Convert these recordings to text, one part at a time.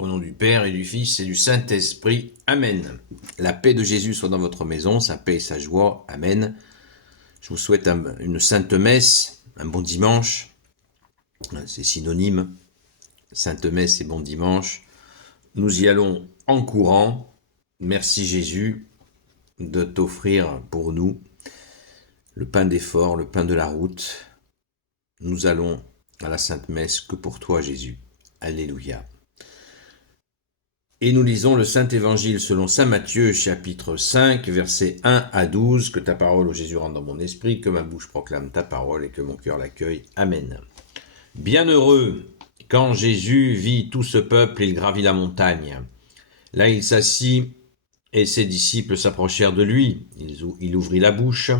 Au nom du Père et du Fils et du Saint-Esprit. Amen. La paix de Jésus soit dans votre maison, sa paix et sa joie. Amen. Je vous souhaite une sainte messe, un bon dimanche. C'est synonyme. Sainte messe et bon dimanche. Nous y allons en courant. Merci Jésus de t'offrir pour nous le pain d'effort, le pain de la route. Nous allons à la sainte messe que pour toi Jésus. Alléluia. Et nous lisons le Saint-Évangile selon saint Matthieu, chapitre 5, versets 1 à 12. Que ta parole, ô Jésus, rentre dans mon esprit, que ma bouche proclame ta parole et que mon cœur l'accueille. Amen. Bienheureux, quand Jésus vit tout ce peuple, il gravit la montagne. Là, il s'assit et ses disciples s'approchèrent de lui. Il ouvrit la bouche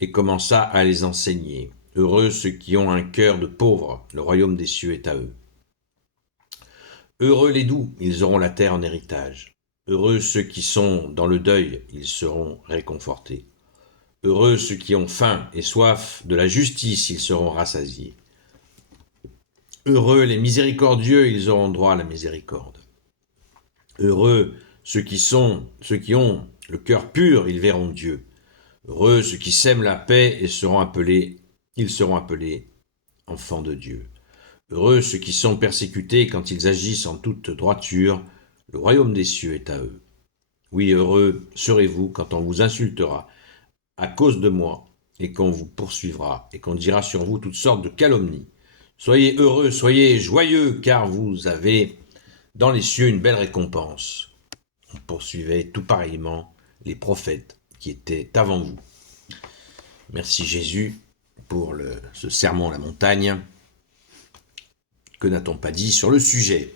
et commença à les enseigner. Heureux ceux qui ont un cœur de pauvres, le royaume des cieux est à eux. Heureux les doux, ils auront la terre en héritage. Heureux ceux qui sont dans le deuil, ils seront réconfortés. Heureux ceux qui ont faim et soif de la justice, ils seront rassasiés. Heureux les miséricordieux, ils auront droit à la miséricorde. Heureux ceux qui ont le cœur pur, ils verront Dieu. Heureux ceux qui sèment la paix et ils seront appelés enfants de Dieu. Heureux ceux qui sont persécutés quand ils agissent en toute droiture, le royaume des cieux est à eux. Oui, heureux serez-vous quand on vous insultera à cause de moi, et qu'on vous poursuivra, et qu'on dira sur vous toutes sortes de calomnies. Soyez heureux, soyez joyeux, car vous avez dans les cieux une belle récompense. On poursuivait tout pareillement les prophètes qui étaient avant vous. Merci Jésus pour ce sermon à la montagne. Que n'a-t-on pas dit sur le sujet?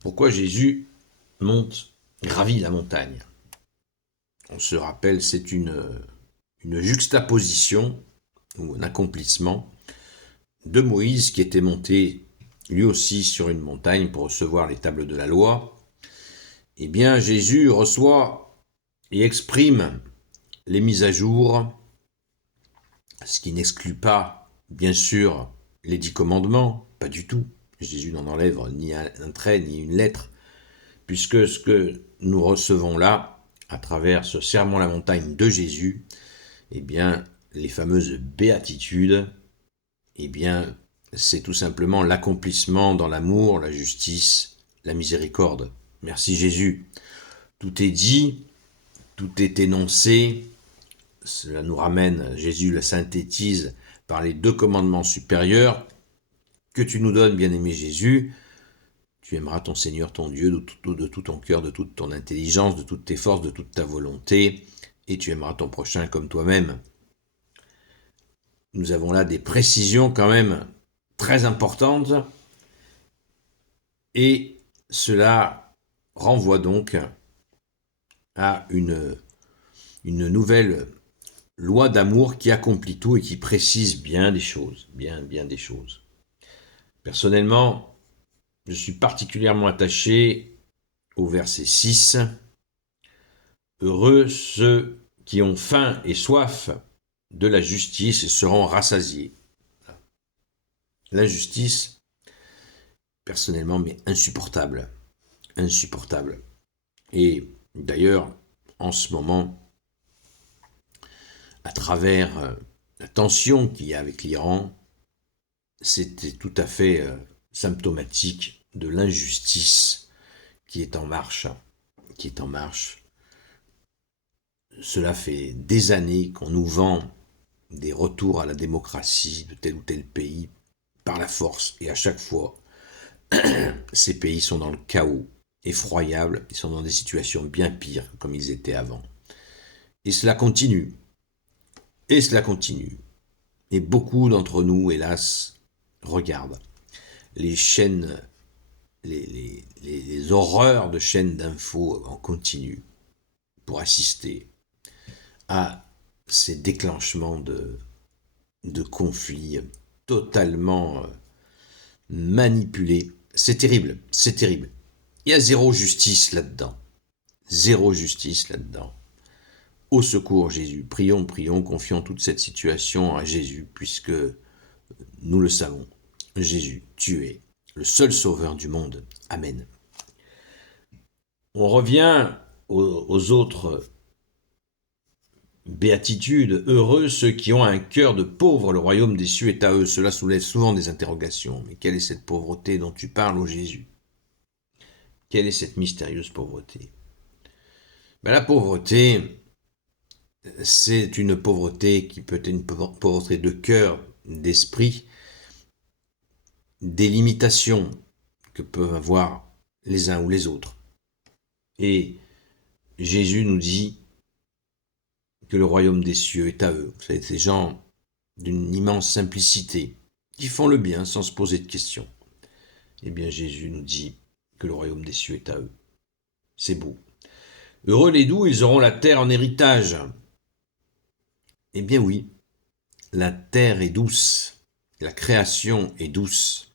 Pourquoi Jésus gravit la montagne? On se rappelle, c'est une juxtaposition ou un accomplissement de Moïse qui était monté lui aussi sur une montagne pour recevoir les tables de la loi. Eh bien, Jésus reçoit et exprime les mises à jour, ce qui n'exclut pas, bien sûr, les 10 commandements, pas du tout. Jésus n'en enlève ni un trait, ni une lettre, puisque ce que nous recevons là, à travers ce sermon à la montagne de Jésus, eh bien, les fameuses béatitudes, eh bien, c'est tout simplement l'accomplissement dans l'amour, la justice, la miséricorde. Merci Jésus. Tout est dit, tout est énoncé. Cela nous ramène, Jésus le synthétise par les 2 commandements supérieurs que tu nous donnes, bien-aimé Jésus. Tu aimeras ton Seigneur, ton Dieu, de tout ton cœur, de toute ton intelligence, de toutes tes forces, de toute ta volonté, et tu aimeras ton prochain comme toi-même. Nous avons là des précisions quand même très importantes, et cela renvoie donc à une nouvelle loi d'amour qui accomplit tout et qui précise bien des choses, bien des choses. Personnellement, je suis particulièrement attaché au verset 6. Heureux ceux qui ont faim et soif de la justice et seront rassasiés. L'injustice, personnellement, mais insupportable. Insupportable. Et d'ailleurs, en ce moment, à travers la tension qu'il y a avec l'Iran, c'était tout à fait symptomatique de l'injustice qui est en marche. Cela fait des années qu'on nous vend des retours à la démocratie de tel ou tel pays par la force, et à chaque fois, ces pays sont dans le chaos effroyable, ils sont dans des situations bien pires que comme ils étaient avant. Et cela continue. Et beaucoup d'entre nous, hélas, regardent les chaînes, les horreurs de chaînes d'infos en continu pour assister à ces déclenchements de conflits totalement manipulés. C'est terrible. Il y a zéro justice là-dedans. Au secours Jésus, prions, confions toute cette situation à Jésus, puisque nous le savons. Jésus, tu es le seul sauveur du monde. Amen. On revient aux autres béatitudes. Heureux ceux qui ont un cœur de pauvre, le royaume des cieux est à eux. Cela soulève souvent des interrogations. Mais quelle est cette pauvreté dont tu parles, ô Jésus? Quelle est cette mystérieuse pauvreté? La pauvreté, c'est une pauvreté qui peut être une pauvreté de cœur, d'esprit, des limitations que peuvent avoir les uns ou les autres. Et Jésus nous dit que le royaume des cieux est à eux. Vous savez, ces gens d'une immense simplicité, qui font le bien sans se poser de questions. Eh bien, Jésus nous dit que le royaume des cieux est à eux. C'est beau. Heureux les doux, ils auront la terre en héritage. Eh bien oui, la terre est douce, la création est douce,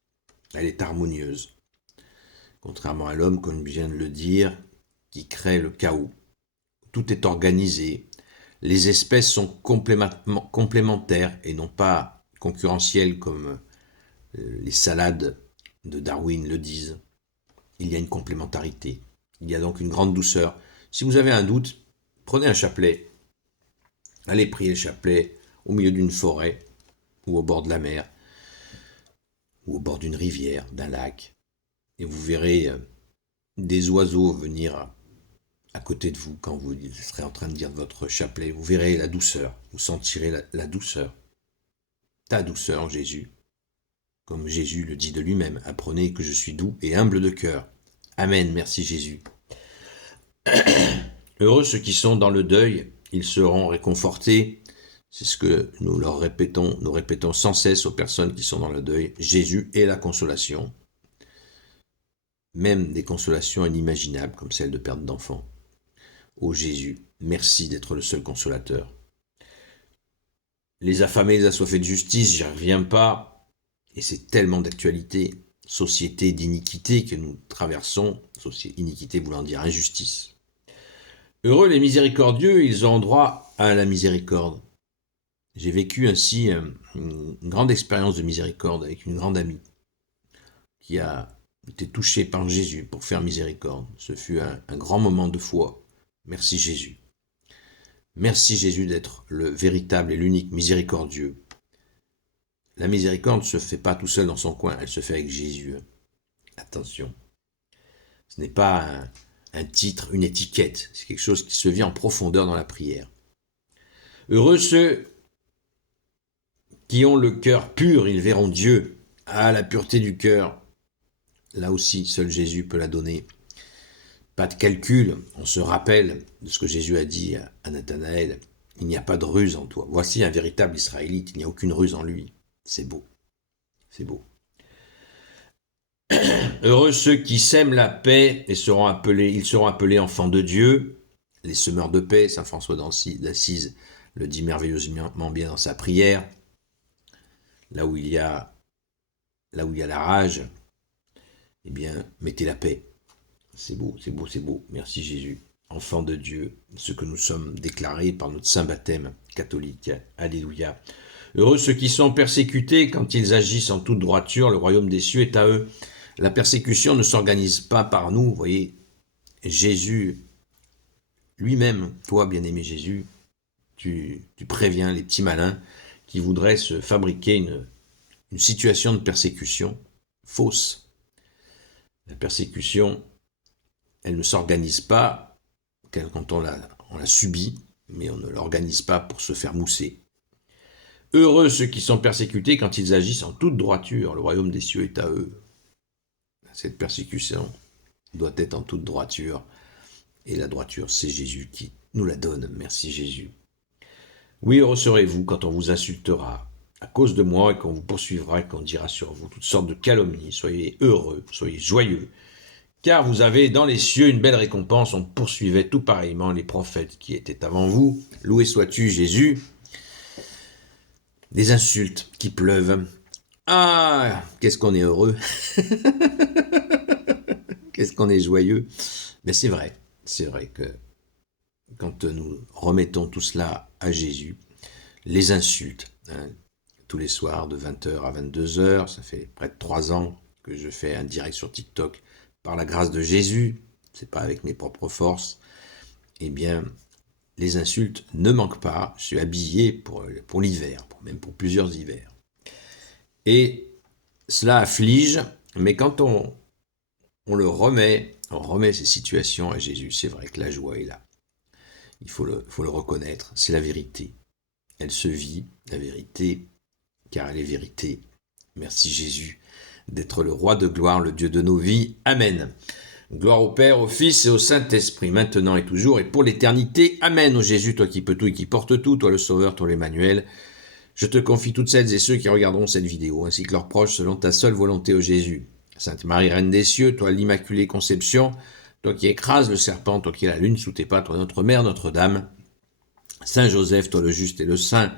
elle est harmonieuse. Contrairement à l'homme, comme je viens de le dire, qui crée le chaos. Tout est organisé, les espèces sont complémentaires et non pas concurrentielles comme les salades de Darwin le disent. Il y a une complémentarité, il y a donc une grande douceur. Si vous avez un doute, prenez un chapelet, allez prier le chapelet au milieu d'une forêt ou au bord de la mer ou au bord d'une rivière, d'un lac, et vous verrez des oiseaux venir à côté de vous quand vous serez en train de dire votre chapelet. Vous verrez la douceur, vous sentirez la douceur. Ta douceur, Jésus, comme Jésus le dit de lui-même, apprenez que je suis doux et humble de cœur. Amen, merci Jésus. Heureux ceux qui sont dans le deuil, ils seront réconfortés. C'est ce que nous répétons sans cesse aux personnes qui sont dans le deuil. Jésus est la consolation, même des consolations inimaginables comme celle de perte d'enfants. Ô Jésus, merci d'être le seul consolateur. Les affamés, les assoiffés de justice, j'y reviens pas, et c'est tellement d'actualité. Société d'iniquité que nous traversons, iniquité voulant dire injustice. Heureux les miséricordieux, ils auront droit à la miséricorde. J'ai vécu ainsi une grande expérience de miséricorde avec une grande amie qui a été touchée par Jésus pour faire miséricorde. Ce fut un grand moment de foi. Merci Jésus. Merci Jésus d'être le véritable et l'unique miséricordieux. La miséricorde ne se fait pas tout seul dans son coin, elle se fait avec Jésus. Attention. Ce n'est pas un titre, une étiquette, c'est quelque chose qui se vit en profondeur dans la prière. Heureux ceux qui ont le cœur pur, ils verront Dieu. Ah, la pureté du cœur. Là aussi, seul Jésus peut la donner. Pas de calcul, on se rappelle de ce que Jésus a dit à Nathanaël. Il n'y a pas de ruse en toi. Voici un véritable Israélite, il n'y a aucune ruse en lui. C'est beau, c'est beau. Heureux ceux qui sèment la paix et ils seront appelés enfants de Dieu. Les semeurs de paix, saint François d'Assise le dit merveilleusement bien dans sa prière. Là où il y a la rage, eh bien, mettez la paix. C'est beau, c'est beau, c'est beau. Merci Jésus. Enfants de Dieu, ce que nous sommes déclarés par notre saint baptême catholique. Alléluia. Heureux ceux qui sont persécutés quand ils agissent en toute droiture, le royaume des cieux est à eux. La persécution ne s'organise pas par nous, vous voyez. Jésus lui-même, toi bien-aimé Jésus, tu préviens les petits malins qui voudraient se fabriquer une situation de persécution fausse. La persécution, elle ne s'organise pas quand on la subit, mais on ne l'organise pas pour se faire mousser. Heureux ceux qui sont persécutés quand ils agissent en toute droiture, le royaume des cieux est à eux. Cette persécution doit être en toute droiture, et la droiture, c'est Jésus qui nous la donne. Merci Jésus. Oui, heureux serez-vous quand on vous insultera à cause de moi et qu'on vous poursuivra et qu'on dira sur vous toutes sortes de calomnies. Soyez heureux, soyez joyeux, car vous avez dans les cieux une belle récompense. On poursuivait tout pareillement les prophètes qui étaient avant vous. Loué sois-tu Jésus. Des insultes qui pleuvent. Ah, qu'est-ce qu'on est heureux. Qu'est-ce qu'on est joyeux. Mais c'est vrai que quand nous remettons tout cela à Jésus, les insultes, tous les soirs de 20h à 22h, ça fait près de 3 ans que je fais un direct sur TikTok par la grâce de Jésus, c'est pas avec mes propres forces, eh bien, les insultes ne manquent pas. Je suis habillé pour l'hiver, même pour plusieurs hivers. Et cela afflige, mais quand on remet ces situations à Jésus, c'est vrai que la joie est là. Il faut le reconnaître, c'est la vérité. Elle se vit, la vérité, car elle est vérité. Merci Jésus d'être le roi de gloire, le Dieu de nos vies. Amen. Gloire au Père, au Fils et au Saint-Esprit, maintenant et toujours et pour l'éternité. Amen. Ô Jésus, toi qui peux tout et qui portes tout, toi le Sauveur, toi l'Emmanuel, je te confie toutes celles et ceux qui regarderont cette vidéo, ainsi que leurs proches, selon ta seule volonté, ô Jésus. Sainte Marie, Reine des cieux, toi l'Immaculée Conception, toi qui écrases le serpent, toi qui es la lune sous tes pas, toi notre Mère, Notre-Dame. Saint Joseph, toi le juste et le saint,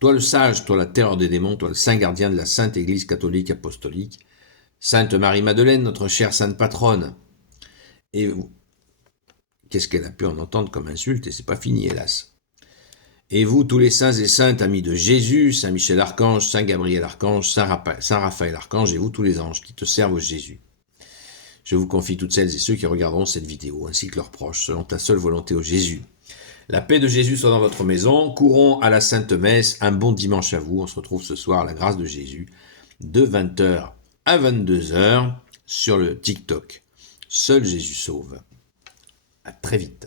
toi le sage, toi la terreur des démons, toi le saint gardien de la Sainte Église catholique apostolique. Sainte Marie-Madeleine, notre chère sainte patronne. Et qu'est-ce qu'elle a pu en entendre comme insulte, et c'est pas fini, hélas. Et vous, tous les saints et saintes, amis de Jésus, Saint Michel Archange, Saint Gabriel Archange, Saint Raphaël Archange, et vous, tous les anges qui te servent au Jésus. Je vous confie toutes celles et ceux qui regarderont cette vidéo, ainsi que leurs proches, selon ta seule volonté, au Jésus. La paix de Jésus soit dans votre maison. Courons à la Sainte Messe. Un bon dimanche à vous. On se retrouve ce soir à la grâce de Jésus, de 20h à 22h sur le TikTok. Seul Jésus sauve. À très vite.